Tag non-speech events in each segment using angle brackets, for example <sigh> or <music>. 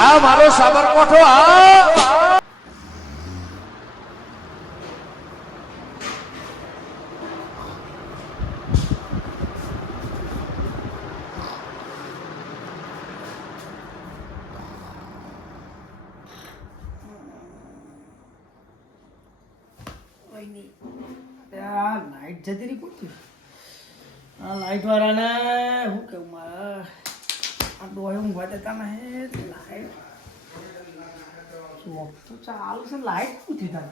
આ મારો સાબરકોઠો આ આ લાઈટ જતી રહી પૂછી આ લાઈટ વાળાને શું કેવું મારા? આ ડોહે ઊંઘવા દેતા નહીં લાઈટ શોખ તો ચાલુ છે લાઈટ થઈ તારે?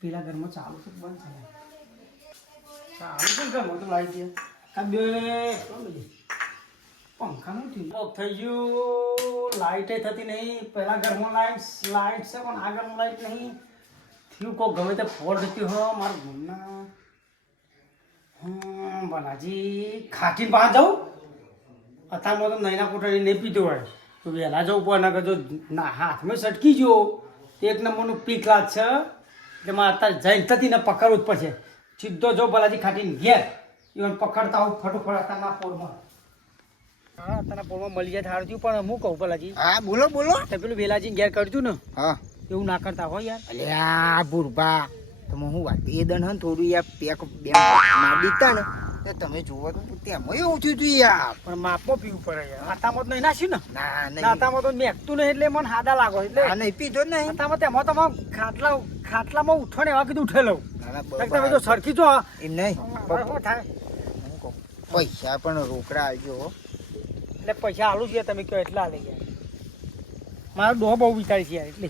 પેલા ઘરમાં ચાલુ છે કે બંધ છે? ચાલુ છે ઘરમાં તો લાઈટ છે. આ બે? પંખાનું થયું. ઓફ થઈ ગયું. લાઇટે થતી નહીં. પહેલાં ઘરમાં લાઇટ લાઇટ છે પણ આ ઘરમાં લાઇટ નહીં. થયું કોઈ ગમે તે ફોડ થતી હો મારા ઘરના બાલાજી ખાટીને બહાર જાઉં? અત્યારમાં તો નૈના કોટડી નહીં પીધો હોય. તો વહેલા જવું પડે નકર જો ના હાથમાં સટકી ગયો. એક નંબરનું પીક લાગ છે મારે અત્યારે જઈને થતી ને પકડવું જ પડશે. સીધો જો બાલાજી ખાટીને ઘેર. ઇવન પકડતા હું ફટોફટ અત્યારના પોળમાં. હા તને પોળમાં મળી જાય થારું થયું પણ હું કહું પેલાજી હા બોલો બોલો. તે પેલું વેલાજી ઘેર કરતું ને. હા. એવું ના કરતા હોય યાર. અલ્યા ભૂરભા તમે હું વાત? એ દન હન થોડું યાર પેક બે દીતા ને તે તમે જોવો તો તેમાં એવું થયું હતું યાર. પણ માપમાં પીવું પડે યાર. હાથામાં તો નહીં નાખ્યું ને? ના નહીં. હાથામાં તો મેકતું નહીં એટલે મને હાદા લાગો એટલે. આ નહીં પીધો જ નહીં. હાથામાં તેમાં તમે ખાટલા ખાટલામાં ઉઠણ એવા કીધું ઉઠે લઉં ના, ના, તમે જો. સરખી જો. એમ નહીં. થાય? પૈસા પણ રોકડા આવજો હો. એટલે પૈસા આલું છે તમે કહો એટલા લઈ ગયા મારો ડો બહુ વિચારી છે યાર એટલે.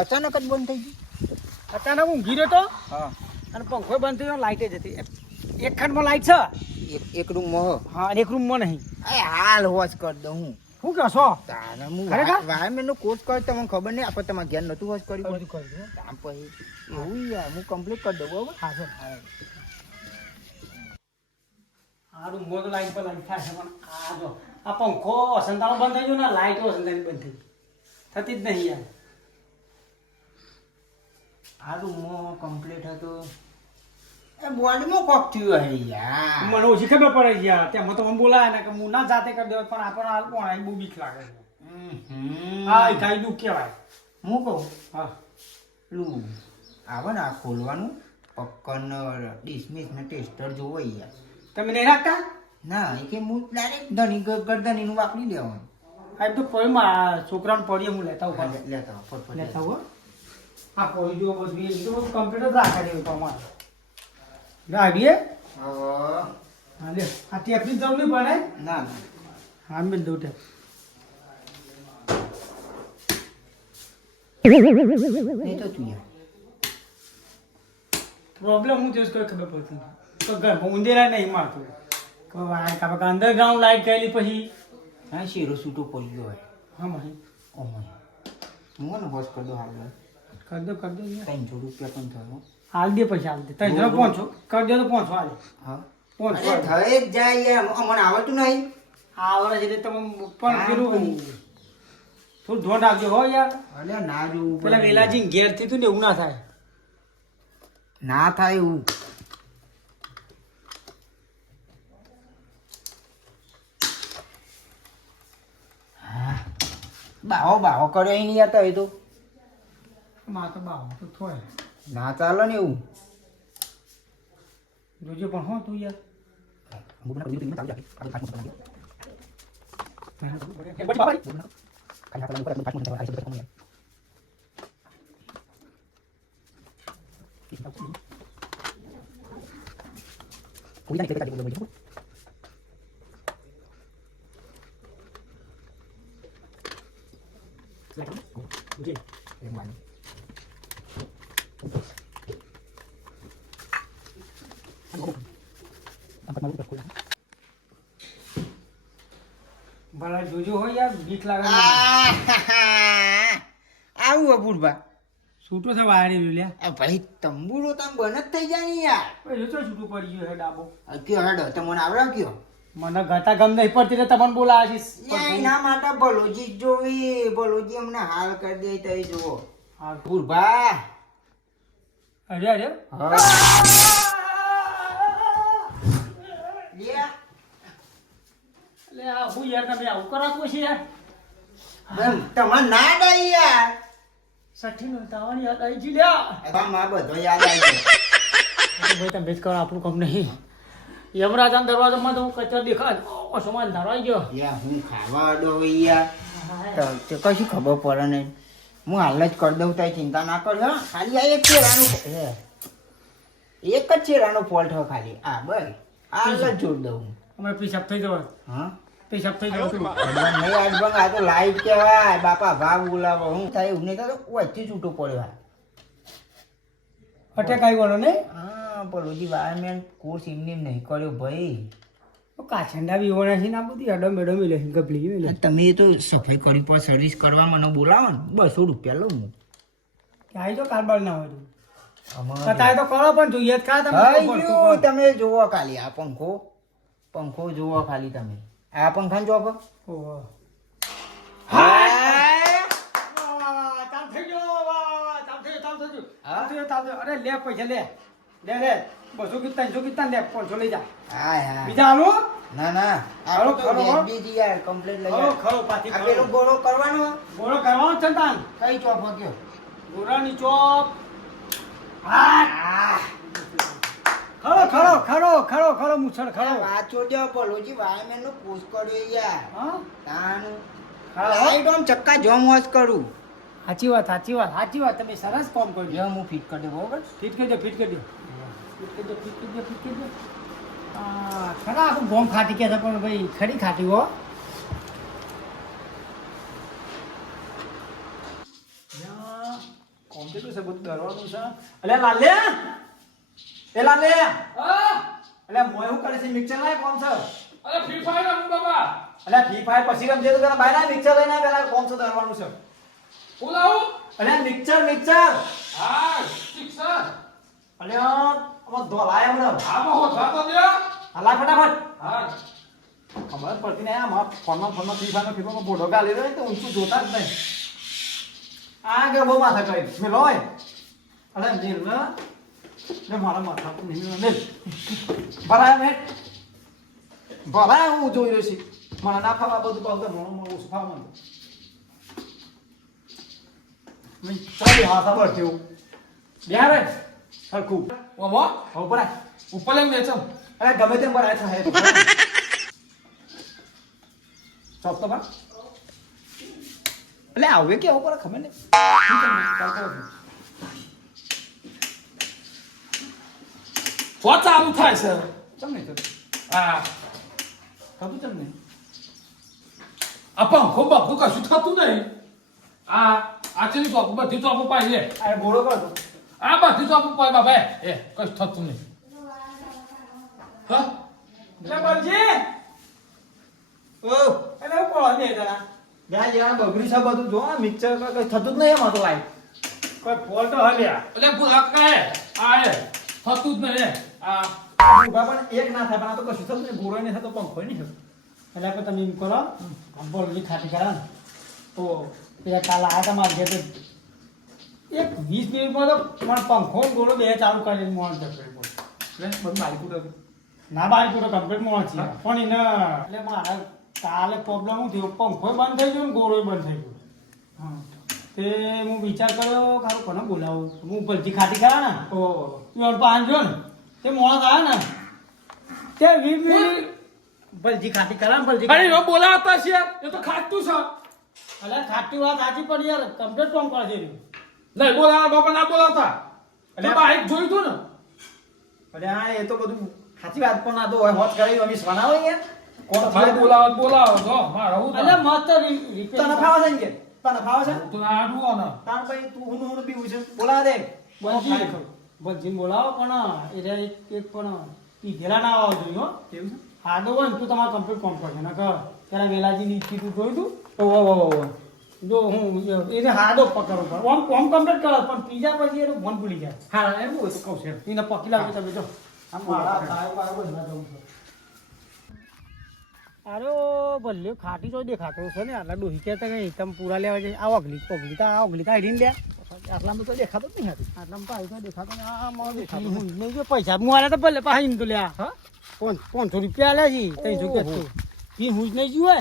અચાનક જ બંધ થઈ ગયું. અચાનક ઊંઘી રહ્યો તો? હા. અને પંખો બંધ થઈ ગયો લાઇટે જતી એક ખંડમાં લાઇટ છે? એક રૂમ રૂમમાં હા. એક રૂમમાં નહીં. અરે હાલ હોશ કરી દઉં હું. શું કહો છો? તારે હું? વાયરમેનનો કોર્સ કર્યો તમને ખબર નહીં આપણે તમારે ઘેર નતું હોશ કર્યું. બધું કરી દઉં કામ પછી એવું યાર હું કમ્પ્લીટ કરી દઉં બરાબર? હા સર હા. તો પર થાય છે પણ આ જો આ પંખો અસંતાનો બંધ થઈ ગયો ને લાઈટો અસંતાની બંધ થઈ થતી જ નહીં યાર. આ રૂમમાં કમ્પ્લીટ હતો. એ બોડીમાં કોક થયું હે યાર. મને ઓછી ખબર પડે યાર. તેમાં તો મને બોલાય ને કે હું ના જાતે કરી દેવાય પણ આપણને હાલ પણ આવી બહુ બીક લાગે છે. હમ. હા એ કાંઈ દુઃખ કહેવાય. હું કહું? હા. પેલું આવે ને આ ખોલવાનું. પક્કન ડિસમિસ ને ટેસ્ટર જોવો યાર. તમે નહીં રાખતા? ના એ કે હું ડાયરેક્ટ ધની ગરદનીનું વાપરી લેવાનું આ તો માં છોકરાને પડીએ હું લેતા હા, લેતા લેતા હો. આ કોઈ જો બધું એ તો કમ્પ્યુટર રાખે છે તમારે. આવો. હા. લે. આ ટેપની નહીં પડે ના ના. હા મેં દઉં ટેપ. એ તો તું પ્રોબ્લેમ હું છે કોઈ ખબર પડતી તો ઘરમાં ઉંદેરા નહીં મારતું. અંડરગ્રાઉન્ડ લાઈટ કરેલી પછી. હા શેરો છૂટો પડી ગયો હોય. હા માહી. ઓમય હું ને હોશ હાલ કરી દો કરી દો યાર. ત્રણસો રૂપિયા પણ થયો. હાલ દે પછી હાલ દે. ત્રણ જણા પહોંચો કરી દો તો પહોંચો હાલ. હા. પહોંચો થઈ જ જાય યાર. અમને આવડતું નહીં. આવડે છે એટલે તમે પણ પેલું થોડું ધોન આવજો હો યાર. અરે ના જોવું પેલા વેલાજી ઘેરથી તું ને એવું ના થાય. ના થાય એવું. હા. બાહો બાહો કર્યો અહીં નહીં તો એ તો. માં તો બાવ તો થોય ના ચાલે ને એવું જોજો પણ હો તું યાર ભલા આવું અપૂર્વા છૂટો છે વાયડી લ્યા ભાઈ તંબુરો તમ બન જ થઈ જાય યાર. એ તો છૂટું પડી ગયો હે ડાબો. કયો હેડો? તમને આવડે કયો મને ઘટા ગમ નહીં પડતી તમને બોલાવે છે એના માટે ભલોજી જોવી. ભલોજી અમને હાલ કરી દે તો જુઓ. હા પૂર્ભા અરે અરે. લે આ હું યાર તમે આવું કરાતું છે યાર. તમારે ના ડાય યાર. સઠ્ઠી નો તાવણ યાદ આવી જી લ્યા. તમારે બધો યાદ આવી ગયો. ભાઈ તમે ભેજ કરો આપણું કામ નહીં. યમરાજાના દરવાજામાં તો કચરો દેખાય ઓ સમાન ધારો આવી ગયો. યા હું ખાવા અડો યાર. તો તે કશું ખબર પડે નહીં. હું હાલ જ કરી દઉં તારી ચિંતા ના કરજો હા ખાલી આ એક ચેરાનું. એક જ ચેરાનો ફોલ્ટ હોય ખાલી. આ બસ. હાલ જ જોડ દઉં હું. અમે પેશાબ થઈ જવા હા? પેશાબ થઈ જવા છું. નહીં અડવાન આ તો લાઈટ કહેવાય. બાપા ભાવ બોલાવો. હું થાય નહીં થતું વચ્ચે છૂટો પડ્યો. અટેક આવી ગયો ને હા પેલું વાયરમેન કોર્સ એમને નહીં કર્યો ભાઈ. કાછંડા બી છે ને બધી અડમ એડમ લે ગપલી લે તમે તો સફાઈ કરી પર સર્વિસ કરવા મને બોલાવો ને. બસો રૂપિયા લઉં હું. ક્યાંય તો કારબાર ના હોય તો. કરો પણ જોઈએ ખરા તમે. તમે જુઓ ખાલી આ પંખો. પંખો જુઓ ખાલી તમે. આ પણ જો ઓહો. હાય. વાહ, ચાલુ થઈ ગયો, વાહ, ચાલુ થઈ ગયો, ચાલુ થઈ ગયું. હા? ચાલુ થઈ ગયું, ચાલુ થઈ ગયું. અરે લે પૈસા લે. લે લે. બસો કે ત્રણસો કે લે પાંચસો લઈ જા. હાય બીજા હાલો? ના ના. ખરો, આ તો ખરો, હો. યાર કમ્પ્લીટ લઈ ખરો ખરો પાછી આ પેલો ગોળો કરવાનો? ગોળો કરવાનો છે ને તાન? કઈ ચોપ ગયો? ગોરાની ચોપ. હા ખરો ખરો ખરો ખરો ખરો મુછડ ખરો. વાંચો જો પલોજી વાયમેન નો પોસ્ટ કર્યો યાર. હા? તાણ. હા, લાઈટ ચક્કા જોમ વોચ કરું. સાચી વાત સાચી વાત સાચી વાત. તમે સરસ ફોન કર્યો. જો હું ફિટ કરી દઉં બરોબર? ફિટ કરી દો ફિટ કરી દો. ફિટ કરી દો ફિટ કરી દો ફિટ કરી દો. ખરા આખું ગોમ ખાટી કે છે પણ ભાઈ ખરી ખાટી હો. કોમ્પ્યુટર છે બધું દરવાનું છે. અલ્યા લાલે એ લાલે અલે મોય હું કરે છે? મિક્સર લાય કોમ છે? અરે ફ્રી ફાયર રમું બાબા. અલે ફ્રી ફાયર પછી રમજે તો પેલા બાયના મિક્સર લઈને પેલા કોમ છે દરવાનું છે. બોલાવું અલે મિક્સર મિક્સર હા મિક્સર અલે આમાં ધોલાય હમણાં. હો થતો દે હલાય ફટાફટ. હા. ખબર પડતી નહીં આમાં ફોનમાં ફોનમાં ફ્રી ફાયર ફીફામાં બોડો ગાલી રહ્યો તો ઊંચું જોતા જ નહીં. આ કે બહુ માથા કરી. મેં લોય. અરે નીલ ને ને મારા માથા પર નીલ નીલ ભરાય મેં ભરાય હું જોઈ રહ્યો છું મને ના ફાવા બધું કહું તો મોણું મોણું ઓછું ફાવા મને ચાલી હા ખબર થયું બિહાર સરખું ઓમો હવે ભરાય ઉપર લઈને બેસો અરે ગમે તેમ ભરાય તો ચોપ તો ભર એટલે આવે કે ઉપર ખબર નહીં તો ચાલુ થાય છે ચમ નહીં હા થતું ચમ નહીં આ પંખો બખો કશું થતું નહીં આ આ ચેલી ચોપ બધી ચોપ પાઈ લે અરે ગોળો કર દો આ બધી ચોપ પાઈ બાબા એ કશું થતું નહીં હા બલજી ઓ હું કોણ દે જરા જ્યાં જ્યાં બગડી છે બધું જો આ મિક્સર કઈ થતું જ નહીં એમાં તો લાઈટ કોઈ ફોલ્ટ હલ્યા એટલે ભૂલા કાય આ એ થતું જ નહીં. આ ઊભા પણ એક ના થાય પણ આ તો કશું થતું નહીં. ગોળો નહીં થતો પંખો નહીં થતો. એટલે આપણે તમે એમ કરો બોલની ખાતી કરા ને તો પેલા કાલ આવ્યા તમારા ઘેર તો એક વીસ મિનિટમાં તો પણ પંખો ગોળો બે ચાલુ કરીને મોણ જતો રહ્યો. લે બધું મારી કુદર ના બારી પૂરો કમ્પ્લીટ મોણ છે. પણ એને એટલે મારા કાલે પ્રોબ્લેમ હું થયો? પંખો બંધ થઈ ગયો ને ગોળો બંધ થઈ ગયો. હા. તે હું વિચાર કર્યો ખારું કોને બોલાવું? હું ભલતી ખાતી કરા ને ઓ તું પાંચ જો ને. તે મોણસ આવ્યા ને. તે વીસ મિનિટ ભલતી ખાતી કરા ને ભલતી અરે એવો બોલાવતા છે એ તો ખાતું છે. અલે ખાટી વાત સાચી પણ યાર કમ્પ્લીટ કોમ કરે છે નહીં બોલાવા બાપા ના બોલાવતા. અરે એટલે બાઈક જોયું તું ને? અરે હા એ તો બધું સાચી વાત પણ ના તો હોય હોત કરી અમે હોય યાર કોણ ભાઈ બોલાવો બોલાવો જો મારે હું અલે મસ્ત રી- તને ફાવે છે કે? તને ફાવે છે? તું આડું ને તાર પછી તું હું હું બીવું છે. બોલા દે. બલજી બલજી બોલાવો પણ એ રહ્યા એક એક પણ પીધેલા ના આવવા જોઈએ હો. કેવું હાડો હોય ને તું તમારે કમ્પ્લીટ કોમ કરશે ને કર ત્યારે વેલાજી ની તું જોયું તું. છે ઓ ઓ ઓ જો હું એને હાડો પકડવો પડે ઓમ આમ કમ્પ્લીટ કરો પણ પીજા પછી એનું મન ભૂલી જાય. હા એમ હોય તો કહું છે. એને પકી લાગે તમે જો છે. અરે ભલે ખાટી તો દેખાતો છે ને આટલા ડોહી કહેતા કે તમે પૂરા લેવા જાય. આ ઓગલી ઓગલી તા આ ઓગલી તા લે આટલામાં તો દેખાતો જ નહીં હતી આટલામાં તો આવી તો દેખાતો નહીં. આ માં દેખાતો પૈસા આલ્યા તો ભલે પાછી તો લ્યા. પાંચસો રૂપિયા આલ્યા છે ત્રણસો કે ઈ હું જ નહીં જુએ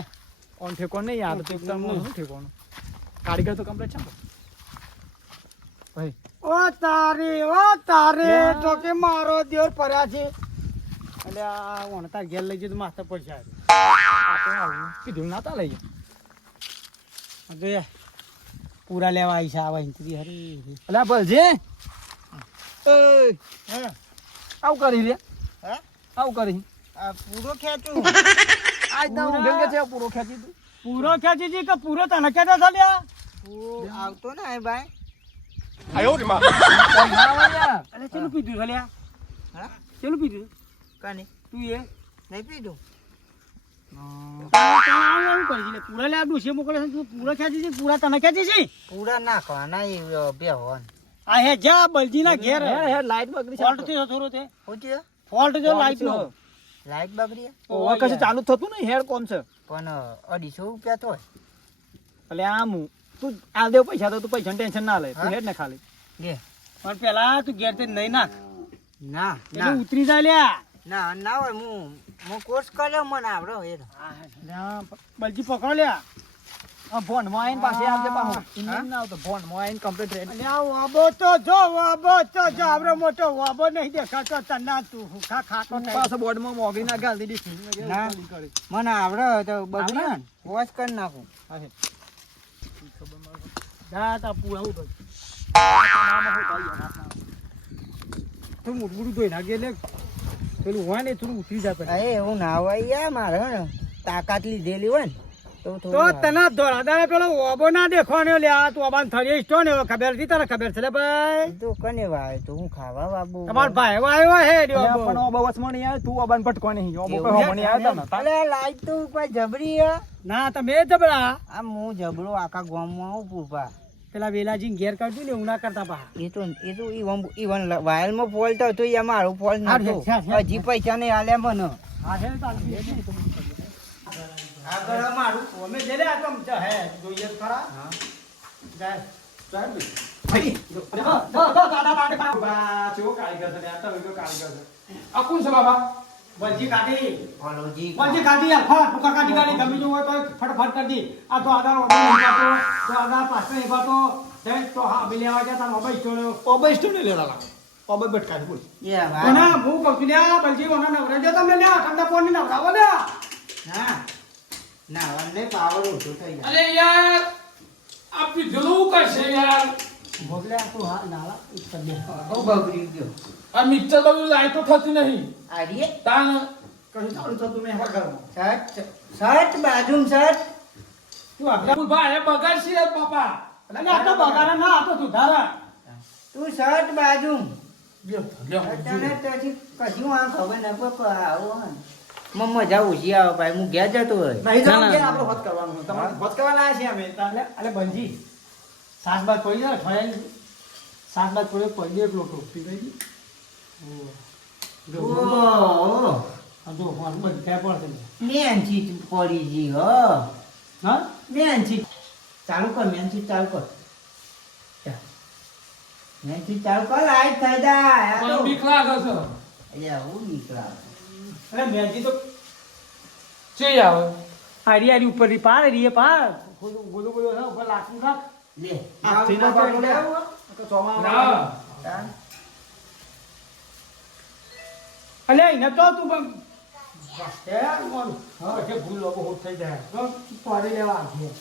ઓન ઠેકોણ નહીં? યાર તો એકદમ શું ઠેકોણ કારીગર તો કમ્પ્લીટ છે ભાઈ. ઓ તારી ઓ તારે. તો કે મારો દેવર પડ્યા છે. એટલે આ વણતા ઘેર લઈ જતો માથે પડશે. કીધું ના તા લઈએ જો યાર પૂરા લેવા આવી છે આવા ઇન્ટરી હરે અલા ભલજે આવું કરી રે હા? આવું કરી. આ પૂરો ખેંચું. આજ ના કે છે પૂરો ખેંચી તું. પૂરો ખેંચી જી કે પૂરો તને કેતો ચાલ્યા આવતો ને ભાઈ. આયો રે માં અરે ચેલું પીધું ચાલ્યા હા? ચેલું પીધું? કાને તું એ. નહીં પીધું? પૂરા લે. ડુસી મોકલે છે તું પૂરા ખેંચી છે પૂરા તને ખેંચી છે પૂરા નાખવાના એ બે હોન આ હે જા બલજી ના ઘેર હેર હેર લાઈટ બગડી છે ફોલ્ટ થયો થોડો તે થયું ફોલ્ટ જો લાઈટ નો. લાઈટ બગડી ઓવે કશું ચાલુ જ થતું નહીં હેર કોણ છે પણ અઢીસો રૂપિયા તો એટલે આમ તું આ દેવ પૈસા તો તું પૈસા ટેન્શન ના લે તું હેડ ને ખાલી લે પણ પેલા તું ઘેર તે નહીં નાખ. ના ના. ઉતરી જાય લ્યા. ના ના હોય હું હું કોર્સ કર્યો મને આવડો એ બલજી પકડો લ્યા. આ ભોંડમાં આવીને પાસે આવજે ઇન્ડિયન ના આવતો આવીને કમ્પ્લીટ રેડી અલ્યા વાબો તો જો વાબો તો જો. આવડો મોટો વાબો નહીં દેખાતો તને તું. હુખા ખાતો. પાછો મોગરી ના ગાલ દીધી ના. મને આવડો તો બગડ્યો ને. વોશ કરી નાખું. જા તા પૂરાવું બધું. તું મોટું મોટું ધોઈ નાખજે એટલે પેલું હોય ને થોડું ઉતરી જાય. અરે એવું ના હોય યાર મારે ને તાકાત લીધેલી હોય ને તો તો તને ધોળા દાડે પેલો ઓબો ના દેખવાનો લ્યા તું ઓબાન થરી સ્ટો ને ખબર હતી તને ખબર છે ભાઈ. તો કને વાય તો હું ખાવા બાબુ તમાર ભાઈ આવ્યો હે રે ઓબો. વાબો. પણ ઓબો નહીં આવે તું ઓબાન પટકો નહીં ઓબો એવું કોઈ છે? હોમો આવે તને. અલે લાઈ તું કોઈ જબરી હે. ના તમે જબરા. આમ હું જબરો આખા ગામમાં આવું પૂરપા પેલા વેલાજી ઘેર કરતું ને એવું ના કરતા પા એ તો એ તો ઈવન ઈવન વાયલમાં ફોલ્ટ હતો એ મારો ફોલ્ટ નતો. હજી પૈસા નહીં આલે મને. હા છે આગળ મારું અમે જેલે આ તમ છે હે જોઈએ ખરા. હા. જાય જાય ભાઈ જો જો જો દાદા પાડે પાડે. બા, ચેવો કારીગર છે આ તો એવો કારીગર છે. આ કોણ છે બાબા? વંજી કાઢી ફોલોજી વંજી કાઢી યાર ફટ ટુકા કાઢી કાઢી ગમી જવું હોય તો ફટફટ કરી દી. આ તો આધાર ઓર્ડર નહીં તો તો આધાર પાસે નહીં તો જાય તો હા બી લેવા ગયા તાર મોબાઈલ સ્ટોર ઓબો નહીં લેતા લાગે. ઓબો કાઢી બોલ. એ ભાઈ ના હું છું લ્યા બલજી ઓના નવરા જો તમે લ્યા ઠંડા પોની નવરાવો લ્યા. હા. ના વનને પાવર ઓછો થઈ ગયો. અરે યાર આ પીધેલું કશે યાર. ભોગલે તો હા નાલા ઉત્તર દે ઓ બગડી ગયો. આ મિક્સર તો લાઈટો થતી નહીં. આરીએ તાન કશું ચાલુ થતું નહીં આપણા ઘરમાં. શર્ટ શર્ટ બાજુમ શર્ટ તું આગળ ભાઈ એ બગાડશે યાર બાપા. એટલે આ તો બગાડા ના આ તો સુધારા તું શર્ટ બાજુમ. તને પછી કશું આ ખબર ન પડે આવો મમ્મા જાવું છે મજા ઓછી આવે ભાઈ હું ઘેર જતો હોય. નહીં જાવ કે આપણે વાત કરવાનું તમારે વાત કરવાના છીએ અમે. એટલે અલે બંજી. સાસ બાદ પડી જાય ઠવાય સાસ બાદ કોઈ પડી એક લોટો પી જો આ જો મારું બંધ ક્યાં પડશે મેન ચીજ પડી જી હો. હા? મેન ચીજ. ચાલુ કર મેન ચીજ ચાલુ કર. ચાલ. મેન ચીજ ચાલુ કર લાઈટ થઈ જાય. આ મને તો બીક લાગે છે. અલ્યા હું નીકળા અરે મેજી તો ચે આવે? હારી હારી ઉપરની પાર રીએ પાર ગોલું ગોલું ગોલું ઉપર લાકડું રાખ લે. હાથથી ના પકડો લે. તો ના અલે એને તો તું પણ ભૂલ હોટ થઈ જાય. તો પાડી લેવા આખી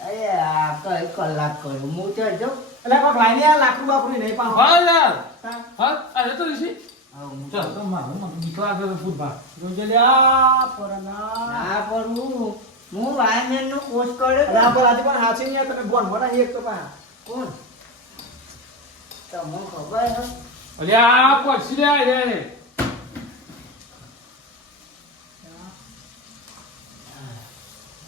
અરે આ કઈ કલાક કર્યો. હું ચડજો એટલે કોક લાઈને આ લાકડું બાકડું નહીં પાડો. હા યાર હા. હા અરે તો ઋષિ. હું ચાલ તો મારું મને બીક લાગે છે ફૂટબા જોજે લે આ પરના ના પણ હું હું વાયરમેન નો કોર્સ અરે કર્યો આ પર આજે પણ હાચી નહીં આ તમે બોન મોટા એક તો પા કોણ તમને ખબર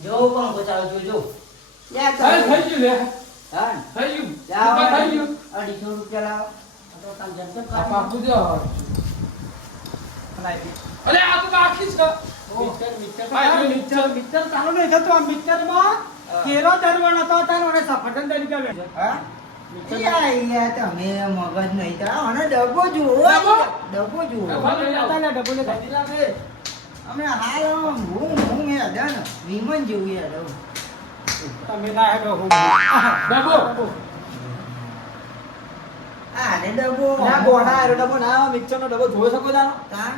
હે અરે આ પછી લે આ રે જો પણ બચાવ જોજો થઈ ગયું. થઈ ગયું. અઢીસો રૂપિયા લાવો. આ અરે તો બાકી છે. મિક્સર મિક્સર હા, એટલે મિક્સર. મિક્સર ચાલુ નહીં થતું. આ મિક્સરમાં કેરો દરવાનો હતો તાર મને સફરજન તરીકે લે હા? તમે મગજ નહીં. તો ડબ્બો જુઓ ડબ્બો? ડબ્બો જુઓ ડબ્બો? અમે હાલ હું હું હે ને વિમન જેવું યાદ આવું. તમે ના હેડો હું ડબો આને ડબો ના ગોડા આરો ડબો ના આવે, મિક્સરનો ડબો જોઈ શકો તાનો? તાન?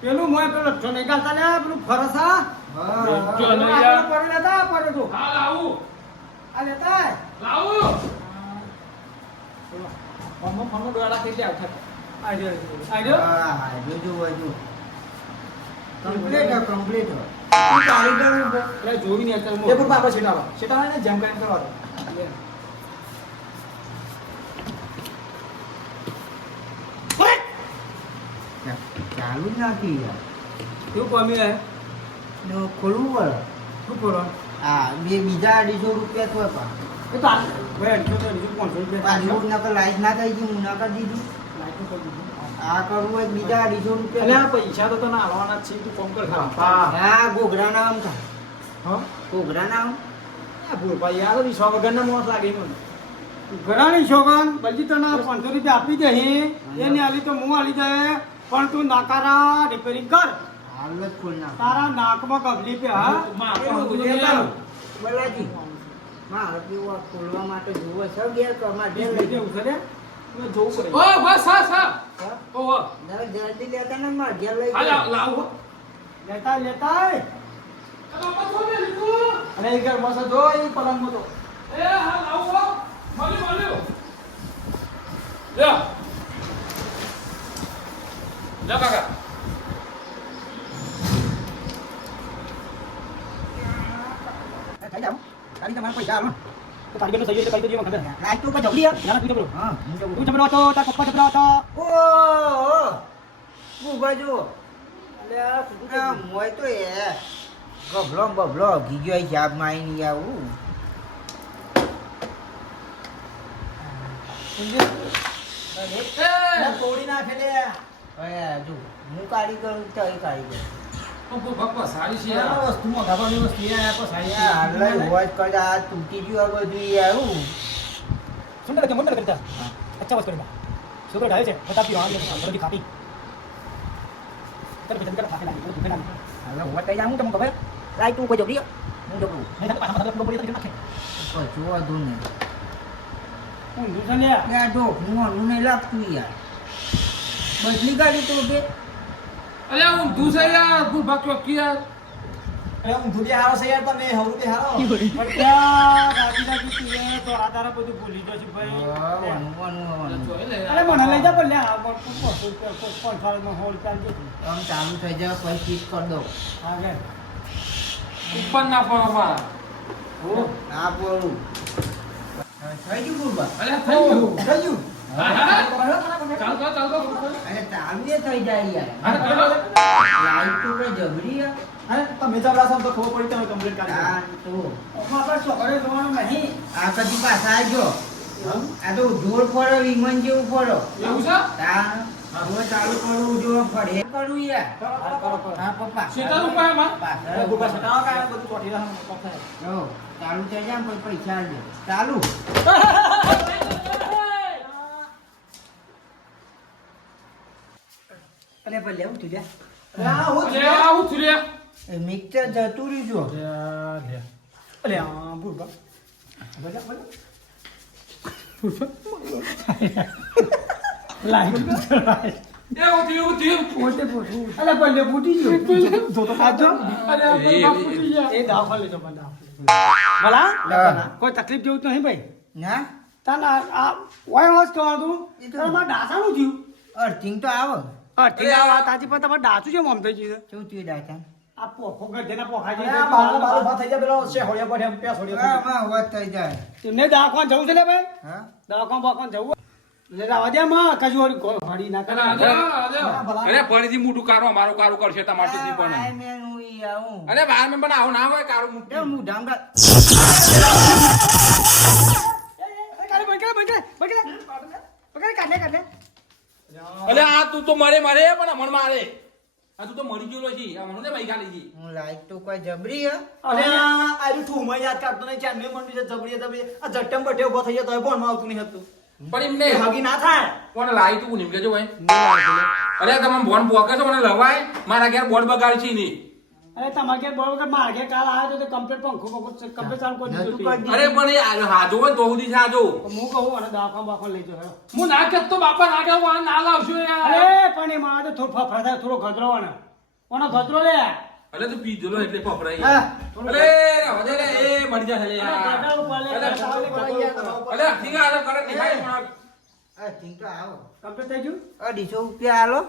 પેલું મોય પેલો છો નીકળતા લે પેલું ફરસા હા, જો હા. ને આ યાર. હતા પડે તો હા લાવું આ લેતા. લાવું ફોનમાં- ફોનમાં ડોળા કેટલી આવશે? આ રહ્યો, આ હા, હા, જોજો, જોજો. Complete હોય કમ્પ્લીટ હોય તું કારીગર ઊભો. પેલા જોઈ ને અત્યારે એ પણ આપણે છેટાવા. છેટાવા ને જેમ કરીને કરવા ચાલુ જ નથી યાર. શું કોમી હે ખોલવું પડે. શું કરો હા, બે બીજા અઢીસો રૂપિયા તો પણ. એ તો ભાઈ અઢીસો અઢીસો પાંચસો રૂપિયા નકર લાઈટ ના થઈ ગઈ, હું ના કરી દીધું. લાઈટ કરી દીધું. આ કરવું હોય બીજા અઢીસો રૂપિયા. પૈસા તો તને આલવાના જ છે તું કોમ કર ખાલી. હા, ઘોઘરાના આમ થાય. હા? ઘોઘરાના આમ. આ ભૂલ ભાઈ યાર વિશ્વા વગરના મોત લાગે મને ઘરાણી બલજી તને પાંચસો રૂપિયા આપી દે એને આલી તો હું આલી જાય પણ તું નાકારા રિપેરિંગ કર હાલ જ ખોલ તારા નાકમાં કબલી પે હા બલાજી. મારે ખોલવા માટે જોવે છે ઘેર તો અમારે જોવું પડે ઓ બસ હા સા હા? ઓ જલ્દી લેતા ને મારે ઘેર લઈ હા જાઓ. લેતા લેતા આય. ચલો પાછો લે લીધું અને એ ઘર પાસે જો એ પલંગમાં તો એ હા લાવું. મળ્યું કાકા જાઓ. તારી તમારે પૈસા આલો. તો તારી એટલે કઈ તો જીવન ખબર લાઈટ તો ઉપર જબરી હે. તું જબરો હા, તું જબરો હતો તાર પપ્પા જબરો હતો ઓહો! ઊભા જુઓ. અલ્યા મોય તો એ ગભલો ને બભલો ઘી ગયો હિસાબમાં આવીને આવું તોડી નાખે લે જો હું કારીગર છું તો એ કારીગર ઓ ભગવા સારી છે આ વસ્તુમાં ગાવાની વસ્તુ એ આ સારી આ હાલય હોય કદાચ આ તૂટી ગયું આ બધું આવું સુંદર કે મુંદર કરતા. અચ્છા વસ્તુ કરતા સુંદર ડાય છે બતા પીવા આ બધી ખાટી. તર બેટન કર ખાટી લાગી બધું લાગી. હવે હોય તો હું તમને ખબર? તું ઉપર જબરી હે. હું જબરું નહીં તો પાછા તો નાખે કશું વાંધો નહીં હું દુસન જો હું નહીં લાગતું યાર. બદલી ગાડી તો કે અરે હું દૂસરે યાર ભૂલ ભાગ્યો કી યાર. અરે હું ધૂળી હારો છે યાર તમે હવ રૂપિયા હારો. પણ ત્યાં રાજી રાજી તું તો આ તારા બધું ભૂલી જશે ભાઈ. વાનું વાનું વાનું અરે મને લઈ જા પણ લે આ પણ રૂપિયા કોઈ પાંચ હોલ ચાલ જતી આમ ચાલુ થઈ જાય પછી ફીટ કરી દો હા લે. ઉપર ના પડો મારા હો. ના બોલું થઈ ગયું ગુરબા અરે થઈ ગયું. થઈ ગયું. કઈ વિમન જેવું પડો એવું ચાલુ કરવું જો ફળે કરું? પાછળ કાંઈ ચાલુ થઈ જાય ને પૈસા ચાલુ અરે પણ લેવું તું લે. અરે આ હું અરે આ હું છું રે મિક્સર જતું રહ્યું જો. અરે આ બુરબા બોલા બોલા લાઈટ એ ઉઠી ઉઠી. પોતે ફૂટી ગયો તો ખાજો. એ દાખલ લેજો ભલા? કોઈ તકલીફ જેવું તો નહીં ભાઈ. ના? તને આ વાય કહેવાનું એ તો- ડાસાનું થયું. અર્થિંગ તો આવે. વાત સાચી પણ તમારે ડાસું છે આમ થઈ ગયું શું થયું દાદા આ પોખો ગઢેના પોખા અરે આ બારનો બારો ઊભા થઈ જાય પેલો પર એમ પેસ હોળિયા થઈ જાય તેમને દવાખાન જવું છે ને ભાઈ હા દવાખાન બવાખાન જવું રાવા દે માં ફાડી ના અરે કરે ફરીથી મોટું કારો અમારું કારો કરશે તમારે પણ અરે બાર મેં પણ આવું ના હોય કારું મોટું હું ડાંગા કરે બંધ અરે આ તું તો મરે મરે પણ અમણ મારે આ તું તો મરી ગયો છે. આ મને ભાઈ ખાલી છે હું લાઈક તો કોઈ જબરી હે. અને આ આર્યું ઠુંમાં યાદ કાઢતો નહીં. મે મંડી છે જબરી જબરી આ જટ્ટમ બટે ઊભો થઈ જાય તો ભણમાં આવતું નહીં હતું. પણ એમને હગી ના થાય. કોણ લાઈ તું નિમકે કેજો ભાઈ. અરે તમે બોન પોકે છો મને લવાય. મારા ઘેર બોર્ડ બગાડ છે નહીં. અરે તમારે ઘેર બરોબર મારે ઘેર કાલ આવ્યો તો કમ્પ્લેટ પંખો પંખો કમ્પ્લેટ ચાલુ કરી દીધું અરે પણ એ હાજો હોય તો સુધી છે હાજો. હું કહું અને દવાખાન બાખો લઈ જાઓ હું ના કહેતો બાપા ના કે હું ના લાવશો યાર. અરે પણ એ મારે તો થોડો ફફડા થાય થોડો ગધરો વાળો ઓનો ગધરો લે? અરે તો પી જોલો એટલે ફફડાઈ અરે હવે રે એ મરી જશે લે અરે, ઠીક આ કરે દેખાય પણ આ ઠીક આવો. કમ્પ્લેટ થઈ ગયું? અઢીસો રૂપિયા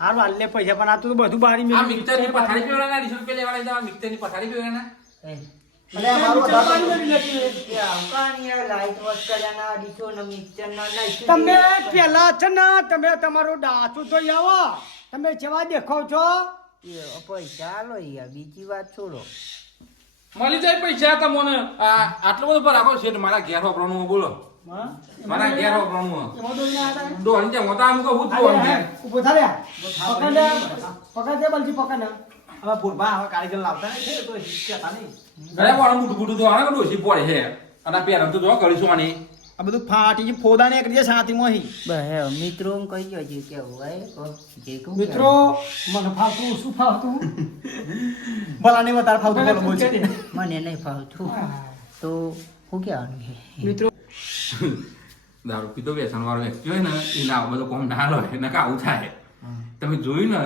હાલો હારું હાલ પૈસા પણ આ તો બધું બારી આ મિક્સરની પથારી પીવડાના અઢીસો રૂપિયા લેવા છે મિક્સરની પથારી. અરે અમારું બારી. આવકાની લાઈટ વોશ કર્યાના અઢીસો ને મિક્સરના નાઈસો તમે પેલા છે ને તમે તમારો ડાચું તો આવો. તમે જેવા દેખાવ છો. પૈસા યાર બીજી વાત છોડો. મળી જાય પૈસા તમને. આટલો બધો પર આખો શેઠ મારા ઘેર વાપરવાનું બોલો? મારા ઘેર વાપરવાનું ડોન ના ત્યાં મોટા અમુક હું જ જોવાનું છે. ઊભો થા રે. પકડ પકડ દે બલજી પકડ ને. હવે પૂરબા હવે કારીગર લાવતા ને તો કહેતા નહીં. અરે પણ બુટું બુટું તો આને ડોસી પડે છે. અને પેરમ તો જો કરીશું આની. આ બધું ફાટી ગયું ફોદા ને કરી સાતી મોહી. બહે મિત્રો કહી ગયો છે કે હોય જે કહું મિત્રો મને ફાવતું શું ફાવતું? <laughs> ભલા નહીં વધારે ફાવતું બોલો બોલ. મને નહીં ફાવતું. તો હું કહેવાનું મિત્રો <laughs> દારૂ પીતો વ્યસન વાળો વ્યક્તિ હોય ને એ ના બધો કોમ ના લો એને આવું થાય. તમે જોયું ને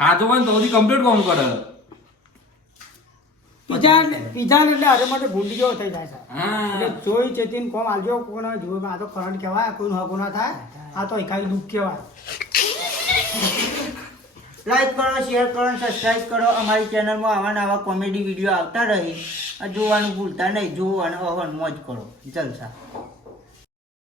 હા તો હોય તો બધી કમ્પ્લીટ કોમ કરે. પીઝા પીઝા એટલે આજે માટે ભૂંડી જેવો થઈ જાય છે જોઈ ચેતીને કોમ આલજો કોને જોઈ આ તો કરંટ કહેવાય કોઈ હગો ના થાય આ તો એકાઈ દુઃખ કહેવાય. લાઈક કરો શેર કરો સબસ્ક્રાઇબ કરો. અમારી ચેનલમાં આવા નવા કોમેડી વીડિયો આવતા રહે. આ જોવાનું ભૂલતા નહીં જોવો અને અવન મોજ કરો જલસા